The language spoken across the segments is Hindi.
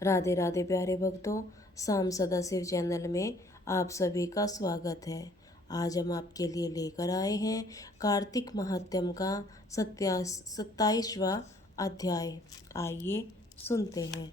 राधे राधे प्यारे भक्तों, शाम सदा शिव चैनल में आप सभी का स्वागत है। आज हम आपके लिए लेकर आए हैं कार्तिक महात्म्य का 27वां अध्याय। आइए सुनते हैं।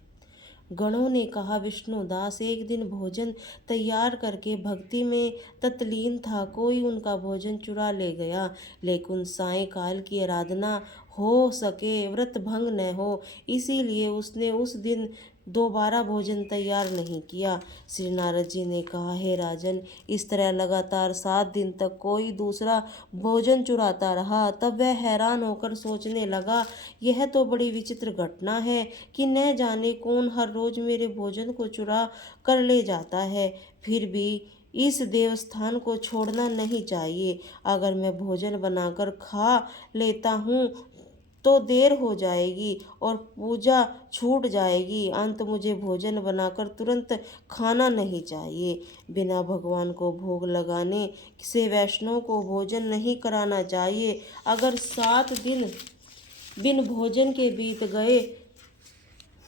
गणों ने कहा, विष्णुदास एक दिन भोजन तैयार करके भक्ति में तत्लीन था। कोई उनका भोजन चुरा ले गया, लेकिन सायंकाल की आराधना हो सके, व्रत भंग न हो, इसीलिए उसने उस दिन दोबारा भोजन तैयार नहीं किया। श्री नारद जी ने कहा, हे राजन, इस तरह लगातार 7 दिन तक कोई दूसरा भोजन चुराता रहा। तब वह हैरान होकर सोचने लगा, यह तो बड़ी विचित्र घटना है कि न जाने कौन हर रोज मेरे भोजन को चुरा कर ले जाता है। फिर भी इस देवस्थान को छोड़ना नहीं चाहिए। अगर मैं भोजन बनाकर खा लेता हूँ तो देर हो जाएगी और पूजा छूट जाएगी। अंत मुझे भोजन बनाकर तुरंत खाना नहीं चाहिए। बिना भगवान को भोग लगाने से वैष्णव को भोजन नहीं कराना चाहिए। अगर 7 दिन बिन भोजन के बीत गए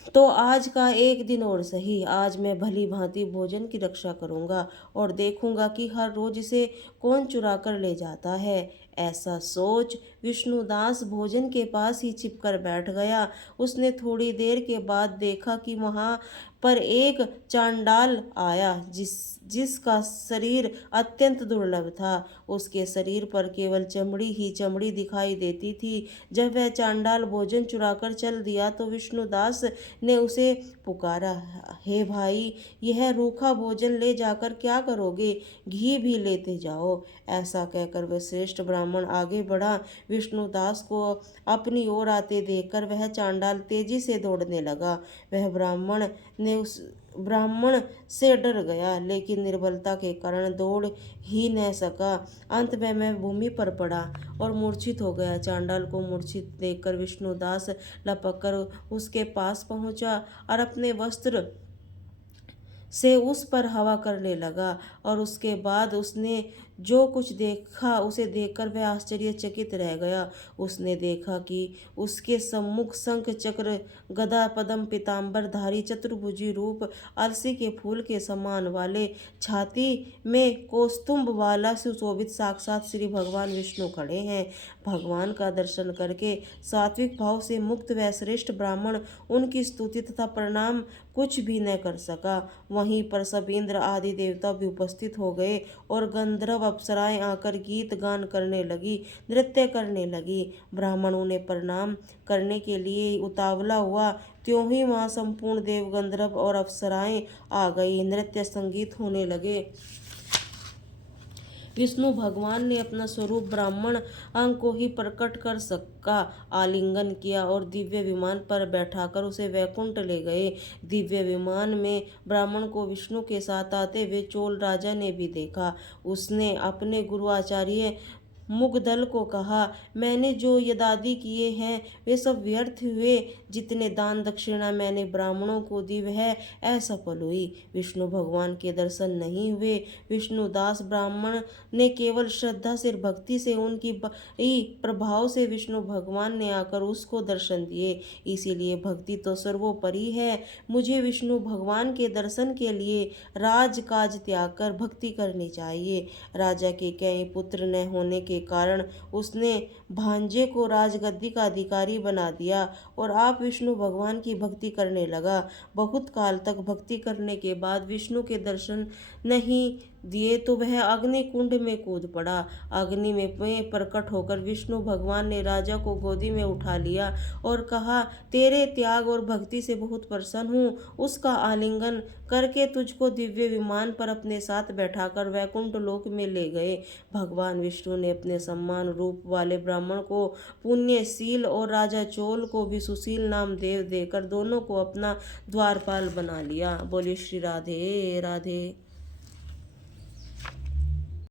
तो आज का एक दिन और सही। आज मैं भली भांति भोजन की रक्षा करूंगा और देखूंगा कि हर रोज इसे कौन चुरा कर ले जाता है। ऐसा सोच विष्णुदास भोजन के पास ही छिपकर बैठ गया। उसने थोड़ी देर के बाद देखा कि वहां पर एक चांडाल आया, जिसका शरीर अत्यंत दुर्लभ था। उसके शरीर पर केवल चमड़ी ही चमड़ी दिखाई देती थी। जब वह चांडाल भोजन चुराकर चल दिया तो विष्णुदास ने उसे पुकारा, हे भाई, यह रूखा भोजन ले जाकर क्या करोगे? घी भी लेते जाओ। ऐसा कहकर वह श्रेष्ठ ब्राह्मण आगे बढ़ा। विष्णुदास को अपनी ओर आते देखकर वह चांडाल तेजी से दौड़ने लगा। वह उस ब्राह्मण से डर गया, लेकिन निर्बलता के कारण दौड़ ही न सका। अंत में मैं भूमि पर पड़ा और मूर्छित हो गया। चांडाल को मूर्छित देखकर विष्णुदास लपक कर उसके पास पहुंचा और अपने वस्त्र से उस पर हवा करने लगा। और उसके बाद उसने जो कुछ देखा उसे देखकर वह आश्चर्यचकित रह गया। उसने देखा कि उसके सम्मुख शंख चक्र गदा पद्म पीताम्बर धारी चतुर्भुजी रूप अलसी के फूल के समान वाले छाती में कौस्तुभ वाला सुशोभित साक्षात श्री भगवान विष्णु खड़े हैं। भगवान का दर्शन करके सात्विक भाव से मुक्त वह श्रेष्ठ ब्राह्मण उनकी स्तुति तथा प्रणाम कुछ भी न कर सका। वहीं पर सब इंद्र आदि देवता भी उपस्थित हो गए और गंधर्व अप्सराएं आकर गीत गान करने लगी, नृत्य करने लगी। ब्राह्मण उन्हें प्रणाम करने के लिए उतावला हुआ, त्यों ही वहां संपूर्ण देव गंधर्व और अप्सराएं आ गई। नृत्य संगीत होने लगे। विष्णु भगवान ने अपना स्वरूप ब्राह्मण अंग को ही प्रकट कर सका आलिंगन किया और दिव्य विमान पर बैठाकर उसे वैकुंठ ले गए। दिव्य विमान में ब्राह्मण को विष्णु के साथ आते हुए चोल राजा ने भी देखा। उसने अपने गुरु आचार्य मुगदल को कहा, मैंने जो यदादि किए हैं वे सब व्यर्थ हुए। जितने दान दक्षिणा मैंने ब्राह्मणों को दी वह असफल हुई। विष्णु भगवान के दर्शन नहीं हुए। विष्णुदास ब्राह्मण ने केवल श्रद्धा से, भक्ति से, उनकी प्रभाव से विष्णु भगवान ने आकर उसको दर्शन दिए। इसीलिए भक्ति तो सर्वोपरि है। मुझे विष्णु भगवान के दर्शन के लिए राजकाज त्याग कर भक्ति करनी चाहिए। राजा के कई पुत्र न होने के कारण उसने भांजे को राजगद्दी का अधिकारी बना दिया और आप विष्णु भगवान की भक्ति करने लगा। बहुत काल तक भक्ति करने के बाद विष्णु के दर्शन नहीं दिए तो वह अग्नि कुंड में कूद पड़ा। अग्नि में प्रकट होकर विष्णु भगवान ने राजा को गोदी में उठा लिया और कहा, तेरे त्याग और भक्ति से बहुत प्रसन्न हूँ। उसका आलिंगन करके तुझको दिव्य विमान पर अपने साथ बैठाकर वैकुंठ लोक में ले गए। भगवान विष्णु ने अपने सम्मान रूप वाले ब्राह्मण को पुण्यशील और राजा चोल को भी सुशील नाम देकर दोनों को अपना द्वारपाल बना लिया। बोलिए श्री राधे राधे।